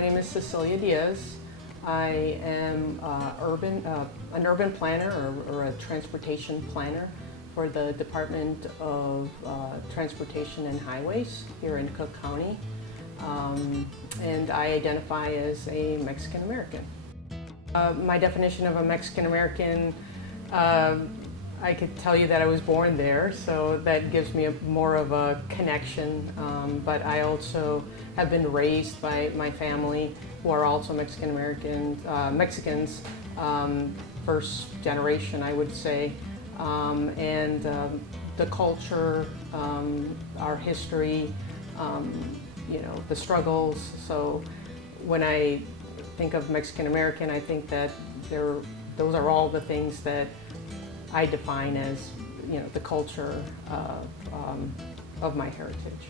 My name is Cecilia Diaz. I am an urban planner or a transportation planner for the Department of Transportation and Highways here in Cook County. And I identify as a Mexican American. My definition of a Mexican American, I could tell you that I was born there, so that gives me more of a connection. But I also have been raised by my family, who are also Mexican American Mexicans, first generation, I would say. And the culture, our history, the struggles. So when I think of Mexican American, I think that those are all the things that I define as, the culture of my heritage.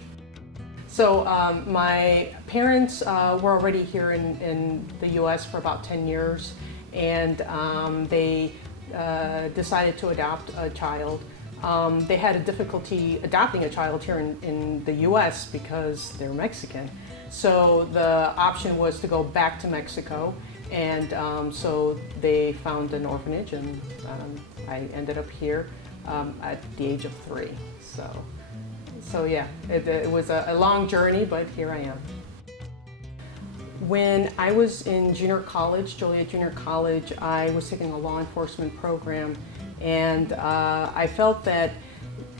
So my parents were already here in the U.S. for about 10 years, and they decided to adopt a child. They had a difficulty adopting a child here in the U.S. because they're Mexican. So the option was to go back to Mexico, and so they found an orphanage, and I ended up here at the age of 3. So yeah, it was a long journey, but here I am. When I was in junior college, Joliet Junior College, I was taking a law enforcement program, and I felt that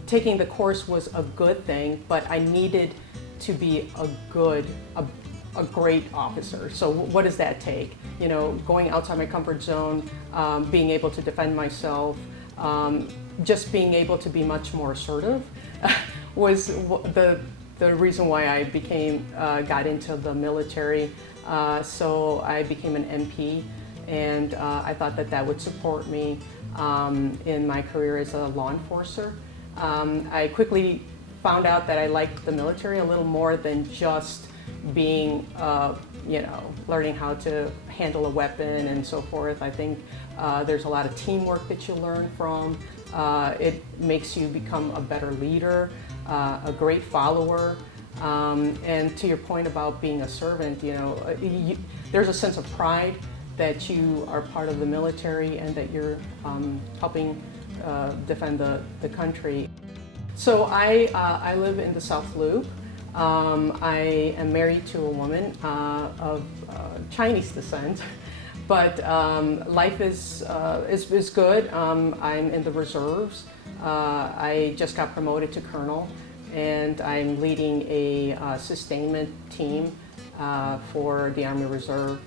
taking the course was a good thing, but I needed to be a great officer. So what does that take? Going outside my comfort zone, being able to defend myself, just being able to be much more assertive was the reason why I got into the military. So I became an MP, and I thought that would support me in my career as a law enforcer. I quickly found out that I liked the military a little more than just being, learning how to handle a weapon and so forth. I think there's a lot of teamwork that you learn from. It makes you become a better leader, a great follower. And to your point about being a servant, there's a sense of pride that you are part of the military and that you're helping defend the country. So I live in the South Loop. I am married to a woman of Chinese descent, but life is good. I'm in the reserves. I just got promoted to colonel, and I'm leading a sustainment team for the Army Reserve.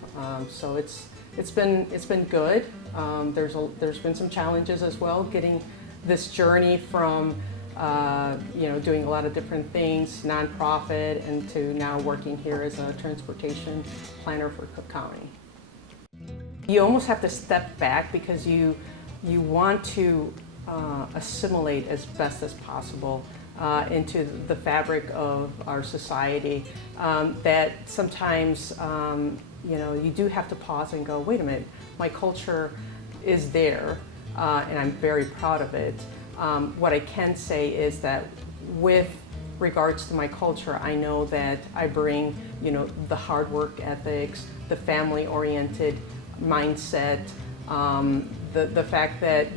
So it's been good. There's been some challenges as well, getting this journey from doing a lot of different things, nonprofit, and to now working here as a transportation planner for Cook County. You almost have to step back because you want to assimilate as best as possible into the fabric of our society. That sometimes you do have to pause and go, wait a minute, my culture is there, and I'm very proud of it. What I can say is that with regards to my culture, I know that I bring, the hard work ethics, the family-oriented mindset, the fact that,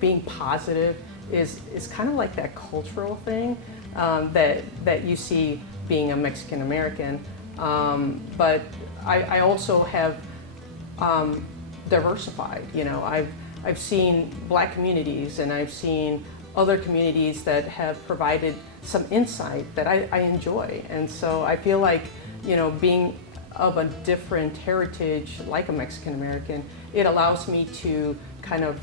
being positive is kind of like that cultural thing that you see being a Mexican American. But I also have diversified. I've seen Black communities, and I've seen other communities that have provided some insight that I enjoy. And so I feel like, being of a different heritage, like a Mexican American, it allows me to kind of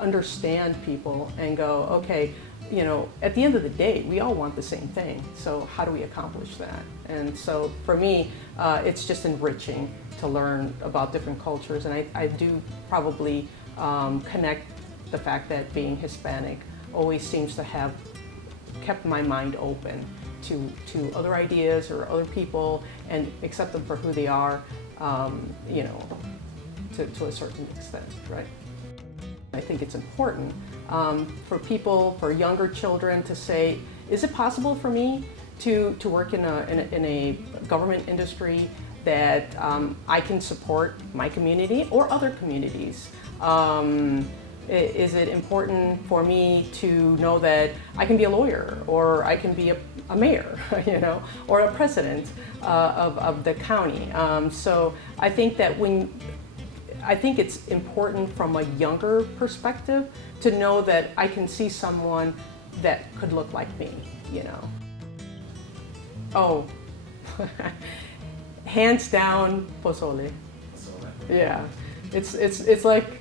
understand people and go, okay, at the end of the day, we all want the same thing. So how do we accomplish that? And so for me, it's just enriching to learn about different cultures. And I do probably connect the fact that being Hispanic always seems to have kept my mind open to other ideas or other people and accept them for who they are, to a certain extent, right? I think it's important for people, for younger children to say, is it possible for me to work in a government industry that I can support my community or other communities? Is it important for me to know that I can be a lawyer, or I can be a mayor, you know, or a president of the county? So I think that I think it's important from a younger perspective to know that I can see someone that could look like me, you know. Oh, hands down, pozole. Yeah, it's like,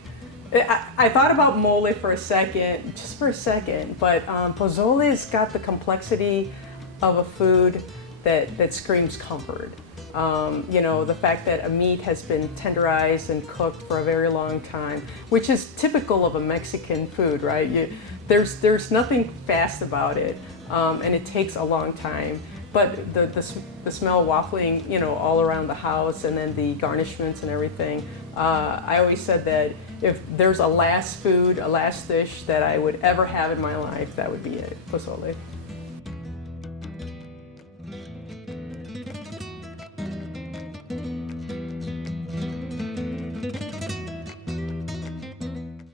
I thought about mole for a second, just for a second, but pozole's got the complexity of a food that screams comfort. You know, the fact that a meat has been tenderized and cooked for a very long time, which is typical of a Mexican food, right? There's nothing fast about it, and it takes a long time. But the smell waffling, you know, all around the house, and then the garnishments and everything. I always said that if there's a last food, a last dish that I would ever have in my life, that would be it, pozole.